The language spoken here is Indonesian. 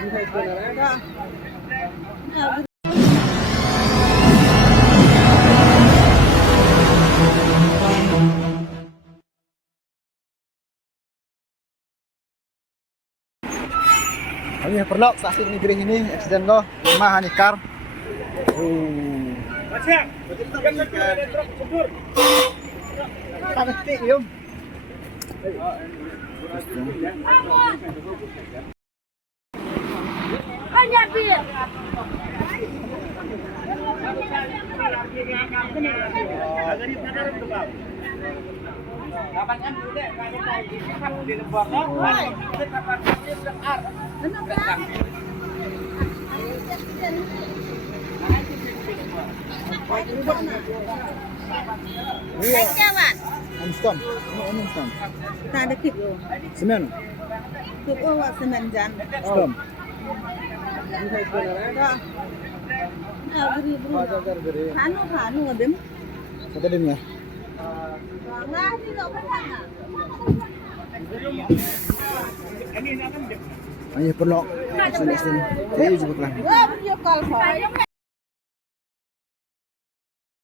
Ini perlu stasiun negeri ini eksiden lo rumah hanikar. Cantik yum. Instan, ini instan. Tak ada tip lo. Semen, Tip lo wak semen jan. instan. Beri. Hanu adem. Satu dim ya. Nah, ini lo petang. Ini perlu stasiun. Jadi jemput lah. Video call.